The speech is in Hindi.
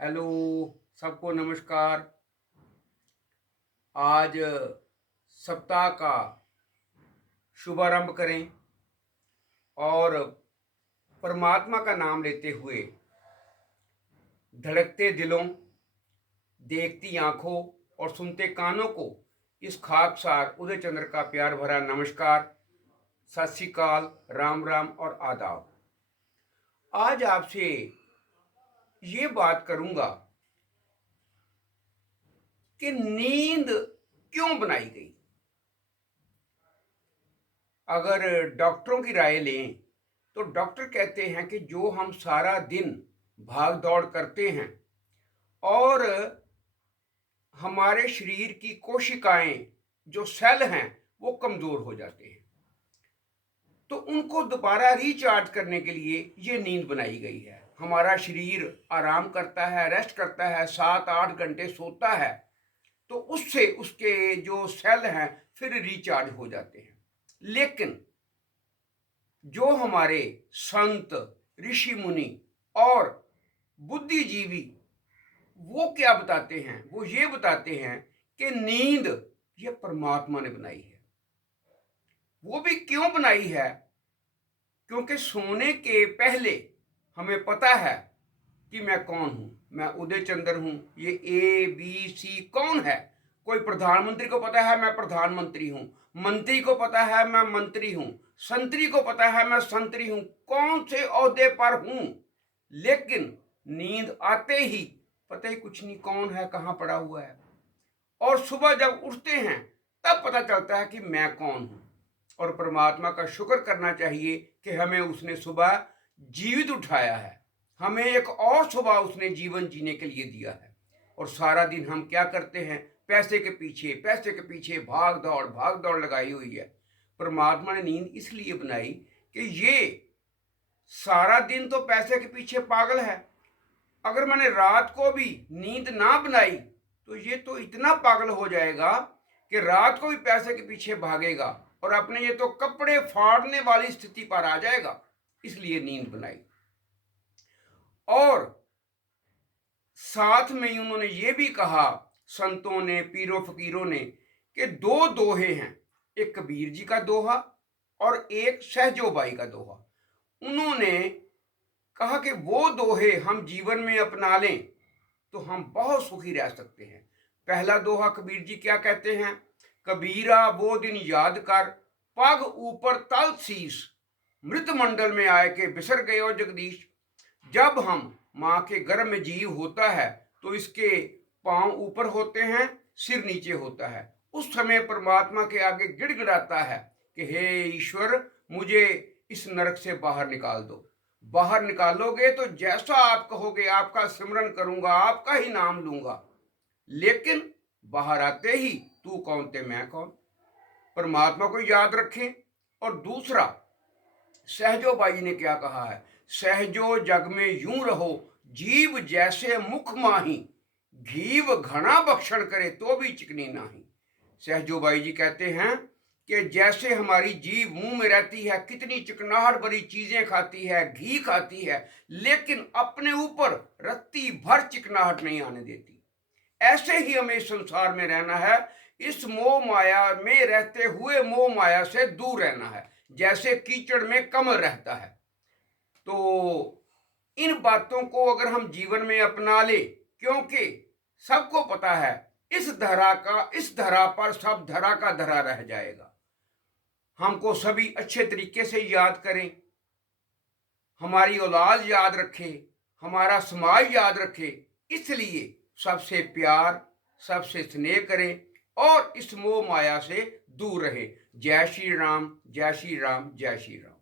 हेलो, सबको नमस्कार। आज सप्ताह का शुभारंभ करें और परमात्मा का नाम लेते हुए धड़कते दिलों, देखती आंखों और सुनते कानों को इस खाकसार उदय चंद्र का प्यार भरा नमस्कार, सत श्री अकाल, राम राम और आदाब। आज आपसे ये बात करूंगा कि नींद क्यों बनाई गई। अगर डॉक्टरों की राय लें तो डॉक्टर कहते हैं कि जो हम सारा दिन भाग दौड़ करते हैं और हमारे शरीर की कोशिकाएं, जो सेल हैं, वो कमजोर हो जाते हैं, तो उनको दोबारा रिचार्ज करने के लिए ये नींद बनाई गई है। हमारा शरीर आराम करता है, रेस्ट करता है, 7-8 घंटे सोता है, तो उससे उसके जो सेल हैं फिर रिचार्ज हो जाते हैं। लेकिन जो हमारे संत, ऋषि मुनि और बुद्धिजीवी वो क्या बताते हैं, वो ये बताते हैं कि नींद ये परमात्मा ने बनाई है। वो भी क्यों बनाई है? क्योंकि सोने के पहले हमें पता है कि मैं कौन हूं। मैं उदय चंद्र हूं। ये ABC कौन है? कोई प्रधानमंत्री को पता है मैं प्रधानमंत्री हूं, मंत्री को पता है मैं मंत्री हूं, संतरी को पता है मैं संतरी हूं, कौन से ओहदे पर हूं। लेकिन नींद आते ही पता ही कुछ नहीं, कौन है, कहां पड़ा हुआ है। और सुबह जब उठते हैं तब पता चलता है कि मैं कौन हूं। और परमात्मा का शुक्र करना चाहिए कि हमें उसने सुबह जीवित उठाया है, हमें एक और सुबह उसने जीवन जीने के लिए दिया है। और सारा दिन हम क्या करते हैं? पैसे के पीछे भाग दौड़ लगाई हुई है। परमात्मा ने नींद इसलिए बनाई कि ये सारा दिन तो पैसे के पीछे पागल है, अगर मैंने रात को भी नींद ना बनाई तो ये तो इतना पागल हो जाएगा कि रात को भी पैसे के पीछे भागेगा और अपने ये तो कपड़े फाड़ने वाली स्थिति पर आ जाएगा। इसलिए नींद बनाई। और साथ में ही उन्होंने ये भी कहा, संतों ने, पीरों फकीरों ने, कि दो दोहे हैं, एक कबीर जी का दोहा और एक सहजोबाई का दोहा। उन्होंने कहा कि वो दोहे हम जीवन में अपना लें तो हम बहुत सुखी रह सकते हैं। पहला दोहा कबीर जी क्या कहते हैं? कबीरा वो दिन याद कर, पग ऊपर तल शीस, मृत मंडल में आए के बिसर गए हो जगदीश। जब हम माँ के गर्भ में जीव होता है तो इसके पांव ऊपर होते हैं, सिर नीचे होता है। उस समय परमात्मा के आगे गिड़गिड़ाता है कि हे ईश्वर, मुझे इस नरक से बाहर निकाल दो। बाहर निकालोगे तो जैसा आप कहोगे आपका सिमरन करूंगा, आपका ही नाम लूंगा। लेकिन बाहर आते ही तू कौन ते मैं कौन। परमात्मा को याद रखें। और दूसरा, सहजोबाई ने क्या कहा है? सहजो जग में यूं रहो, जीव जैसे मुख माही, घीव घना भक्षण करे तो भी चिकनी नाही। सहजोबाई जी कहते हैं कि जैसे हमारी जीव मुंह में रहती है, कितनी चिकनाहट भरी चीजें खाती है, घी खाती है, लेकिन अपने ऊपर रत्ती भर चिकनाहट नहीं आने देती। ऐसे ही हमें इस संसार में रहना है। इस मोह माया में रहते हुए मोह माया से दूर रहना है, जैसे कीचड़ में कमल रहता है। तो इन बातों को अगर हम जीवन में अपना ले, क्योंकि सबको पता है इस धरा पर सब धरा का धरा रह जाएगा। हमको सभी अच्छे तरीके से याद करें, हमारी औलाद याद रखे, हमारा समाज याद रखे। इसलिए सबसे प्यार, सबसे स्नेह करें और इस मोह माया से दूर रहे। जय श्री राम, जय श्री राम, जय श्री राम।